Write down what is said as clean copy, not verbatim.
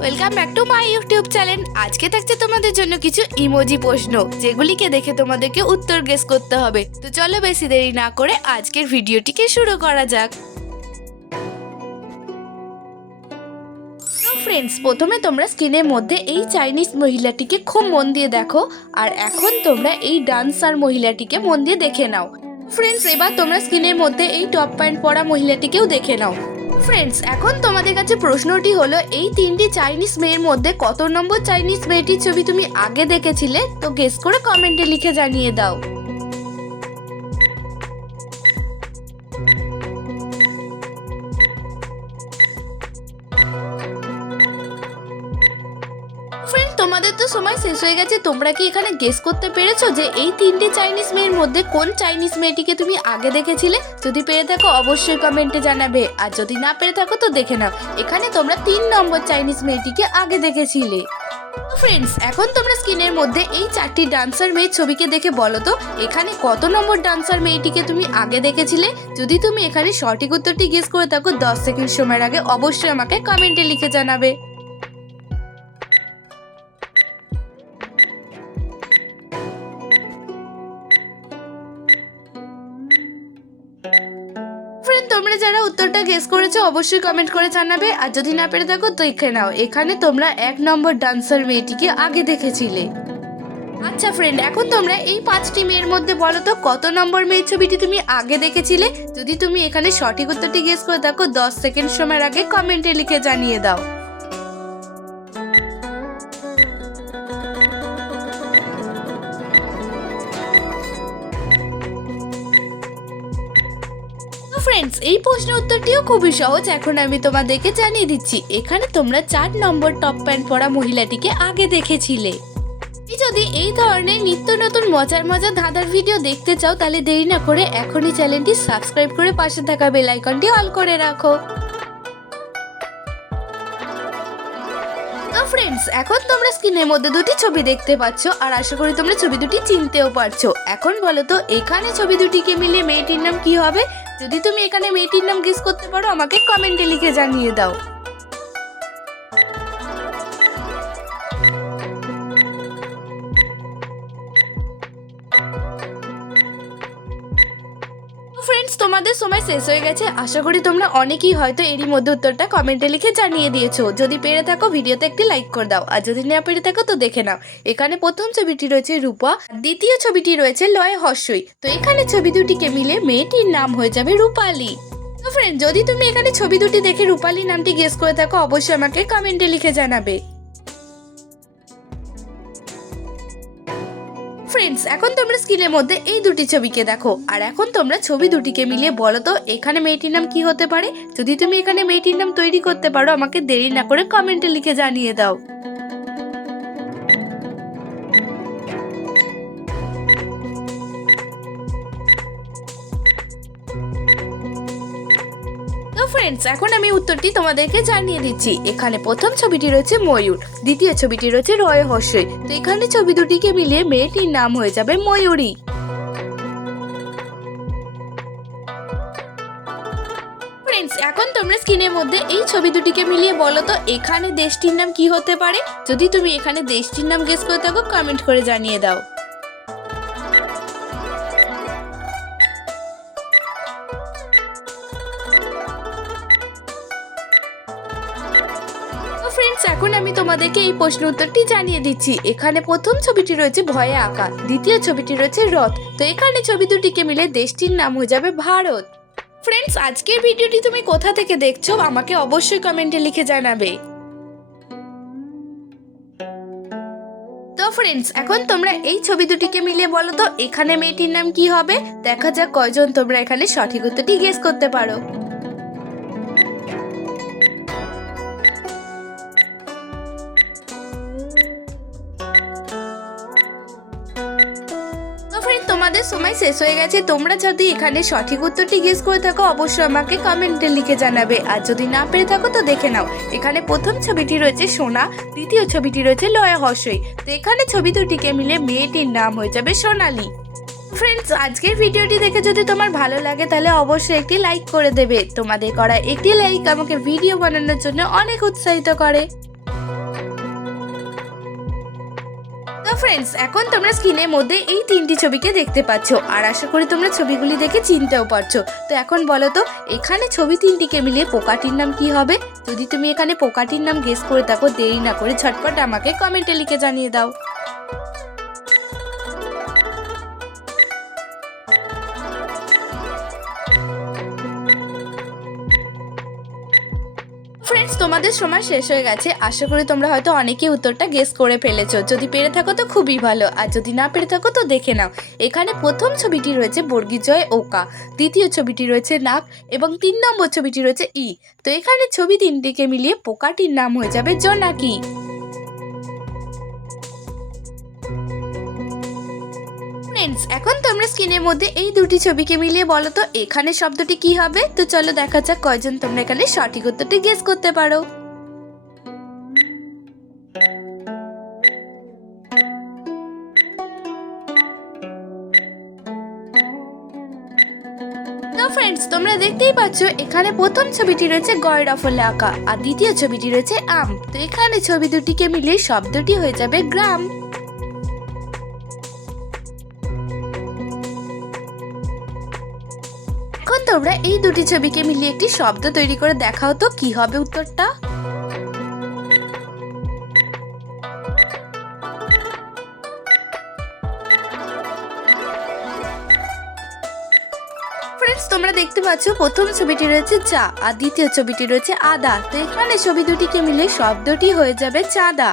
Welcome back to my YouTube channel. আজকে থাকছে তোমাদের জন্য কিছু ইমোজি প্রশ্ন, যেগুলিকে দেখে তোমাদেরকে উত্তর গেস করতে হবে। তো চলো বেশি দেরি না করে আজকের ভিডিওটিকে শুরু করা যাক। ফ্রেন্ডস, প্রথমে তোমরা স্ক্রিনের মধ্যে এই চাইনিজ মহিলাটিকে খুব মন দিয়ে দেখো, আর এখন তোমরা এই ডান্সার মহিলাটিকে মন দিয়ে দেখে নাও। ফ্রেন্ডস, এবার তোমরা স্ক্রিনের মধ্যে এই টপ প্যান্ট পরা মহিলাটিকেও দেখে নাও। ফ্রেন্ডস, এখন তোমাদের কাছে প্রশ্নটি হলো, এই তিনটি চাইনিজ মেয়ের মধ্যে কত নম্বর চাইনিজ মেয়েটির ছবি তুমি আগে দেখেছিলে? তো গেস করে কমেন্টে লিখে জানিয়ে দাও। ফ্রেন্ডস, তোমাদের তো সময় শেষ হয়ে গেছে। তোমরা কি এখানে গেস করতে পেরেছো যে এই তিনটে চাইনিজ মেয়ের মধ্যে কোন চাইনিজ মেয়েটিকে তুমি আগে দেখেছিলে? যদি পেরে থাকো অবশ্যই কমেন্টে জানাবে, আর যদি না পেরে থাকো তো দেখে নাও। এখানে তোমরা 3 নম্বর চাইনিজ মেয়েটিকে আগে দেখেছিলে। ফ্রেন্ডস, এখন তোমরা স্ক্রিনের মধ্যে এই 4টি ডান্সার মেয়ের ছবিকে দেখে বলো তো এখানে কত নম্বর ডান্সার মেয়েটিকে তুমি আগে দেখেছিলে? যদি তুমি এখানে সঠিক উত্তরটি গেস করে থাকো 10 সেকেন্ড সময়ের আগে অবশ্যই আমাকে কমেন্টে লিখে জানাবে। তোমরা যারা উত্তরটা গেস করেছো অবশ্যই কমেন্ট করে জানাবে, আর যদি না পেরে থাকো তো দেখে নাও। এখানে তোমরা 1 নম্বর ডান্সার মেয়েটিকে আগে দেখেছিলে। আচ্ছা ফ্রেন্ড, এখন তোমরা এই 5টি মেয়ের মধ্যে বলো তো কত নম্বর মেয়ের ছবিটি তুমি আগে দেখেছিলে? যদি তুমি এখানে সঠিক উত্তরটি গেস করে থাকো 10 সেকেন্ড সময়ের আগে কমেন্টে লিখে জানিয়ে দাও। ফ্রেন্ডস, এই প্রশ্নের উত্তরটিও খুবই সহজ। এখন আমি তোমাদেরকে জানিয়ে দিচ্ছি। এখানে তোমরা 4 নম্বর টপ প্যান্ট পরা মহিলাটিকে আগে দেখেছিলে। যদি এই ধরনের নিত্য নতুন মজার মজার ধাঁধার ভিডিও দেখতে চাও তাহলে দেরি না করে এখনই চ্যানেলটি সাবস্ক্রাইব করে পাশে থাকা বেল আইকনটি অল করে রাখো। তো ফ্রেন্ডস, এখন তোমরা স্ক্রিনের মধ্যে দুটি ছবি দেখতে পাচ্ছ, আর আশা করি তোমরা ছবি দুটি চিনতেও পারছো। এখন বলো তো এখানে ছবি দুটিকে মিলিয়ে মেয়েটির নাম কি হবে? যদি তুমি এখানে মেয়েটির নাম গেস করতে পারো আমাকে কমেন্টে লিখে জানিয়ে দাও। ফ্রেন্ডস, তোমাদের সময় শেষ হয়ে গেছে। আশা করি তোমরা অনেকেই হয়তো এরই মধ্যে উত্তরটা কমেন্টে লিখে জানিয়ে দিয়েছো। যদি পেরে থাকো ভিডিওতে একটি লাইক করে দাও, আর যদি না পেরে থাকো তো দেখে নাও। এখানে প্রথম ছবিটি রয়েছে রূপা, দ্বিতীয় ছবিটি রয়েছে লয় হর্ষই। তো এখানে ছবি দুটিকে মিলে মেয়েটির নাম হয়ে যাবে রূপালী। তো ফ্রেন্ড, যদি তুমি এখানে ছবি দুটি দেখে রূপালী নামটি গেস করে থাকো অবশ্যই আমাকে কমেন্টে লিখে জানাবে। ফ্রেন্ডস, এখন তোমরা স্ক্রিনের মধ্যে এই দুটি ছবিকে দেখো, আর এখন তোমরা ছবি দুটিকে মিলিয়ে বলো তো এখানে মেয়েটির নাম কি হতে পারে? যদি তুমি এখানে মেয়েটির নাম তৈরি করতে পারো আমাকে দেরি না করে কমেন্টে লিখে জানিয়ে দাও। ফ্রেন্ডস, এখন আমি উত্তরটি তোমাদেরকে জানিয়ে দিচ্ছি। এখানে প্রথম ছবিটি রয়েছে ময়ূর, দ্বিতীয় ছবিটি রয়েছে রয় হর্ষই। তো এখানে ছবি দুটিকে মিলিয়ে মেয়েটির নাম হয়ে যাবে ময়ূরী। ফ্রেন্ডস, এখন তোমরা স্ক্রিনের মধ্যে এই ছবি দুটিকে মিলিয়ে বলো তো এখানে দেশটির নাম কি হতে পারে? যদি তুমি এখানে দেশটির নাম গেস করে থাকো কমেন্ট করে জানিয়ে দাও। ফ্রেন্ডস, এখন আমি তোমাদেরকে এই প্রশ্ন উত্তরটি জানিয়ে দিচ্ছি। এখানে প্রথম ছবিটি রয়েছে ভয়ে আঁকা, দ্বিতীয় ছবিটি রয়েছে রথ। তো এখানে ছবি দুটিকে মিলে দেশটির নাম হয়ে যাবে ভারত। ফ্রেন্ডস, আজকের ভিডিওটি তুমি কোথা থেকে দেখছো আমাকে অবশ্যই কমেন্টে লিখে জানাবে। তো ফ্রেন্ডস, এখন তোমরা এই ছবি দুটিকে মিলিয়ে বলো তো এখানে মেয়েটির নাম কি হবে? দেখা যাক কয়জন তোমরা এখানে সঠিক উত্তরটি গেস করতে পারো। তোমাদের সময় শেষ হয়ে গেছে। তোমরা যদি এখানে সঠিক উত্তরটি গেস করে থাকো অবশ্যই আমাকে কমেন্টে লিখে জানাবে, আর যদি না পেরে থাকো তো দেখে নাও। এখানে প্রথম ছবিটি রয়েছে সোনা, দ্বিতীয় ছবিটি রয়েছে লয় হর্ষই। তো এখানে ছবি দুটিকে মিলে মেয়েটির নাম হয়ে যাবে সোনালী। ফ্রেন্ডস, আজকের ভিডিওটি দেখে যদি তোমার ভালো লাগে তাহলে অবশ্যই একটি লাইক করে দেবে। তোমাদের করা একটি লাইক আমাকে ভিডিও বানানোর জন্য অনেক উৎসাহিত করে। ফ্রেন্ডস, এখন তোমরা স্ক্রিনের মধ্যে এই তিনটি ছবিকে দেখতে পাচ্ছ, আর আশা করি তোমরা ছবিগুলি দেখে চিনতেও পারছো। তো এখন বলো তো, এখানে ছবি তিনটিকে মিলিয়ে পোকাটির নাম কি হবে? যদি তুমি এখানে পোকাটির নাম গেস করে থাকো, দেরি না করে ঝটপট আমাকে কমেন্টে লিখে জানিয়ে দাও। ফ্রেন্ডস, তোমাদের সময় শেষ হয়ে গেছে। আশা করি তোমরা হয়তো অনেকেই উত্তরটা গেস করে ফেলেছো। যদি পেরে থাকো তো খুবই ভালো, আর যদি না পেরে থাকো তো দেখে নাও। এখানে প্রথম ছবিটি রয়েছে বর্গীজয় ওকা, দ্বিতীয় ছবিটি রয়েছে নাক, এবং 3 নম্বর ছবিটি রয়েছে ই। তো এখানে ছবি তিনটিকে মিলিয়ে পোকাটির নাম হয়ে যাবে জোনাকি। ফ্রেন্ডস, এখন তোমরা স্ক্রিনের মধ্যে এই দুটি ছবিকে মিলিয়ে বলো তো এখানে শব্দটি কি হবে। তো চলো দেখা যাক কয়জন তোমরা এখানে সঠিক উত্তরটি গেস করতে পারো। তো ফ্রেন্ডস, তোমরা দেখতেই পাচ্ছ এখানে প্রথম ছবিটি রয়েছে গয়রা ফলে আঁকা, আর দ্বিতীয় ছবিটি রয়েছে আম। তো এখানে ছবি দুটিকে মিলিয়ে শব্দটি হয়ে যাবে গ্রাম। এখন তোমরা এই দুটি ছবিকে মিলিয়ে একটি শব্দ তৈরি করে দেখাও তো কি হবে উত্তরটা। ফ্রেন্ডস, তোমরা দেখতে পাচ্ছ প্রথম ছবিটি রয়েছে চা, আর দ্বিতীয় ছবিটি রয়েছে আদা। তো এখানে ছবি দুটিকে মিলিয়ে শব্দটি হয়ে যাবে চাঁদা।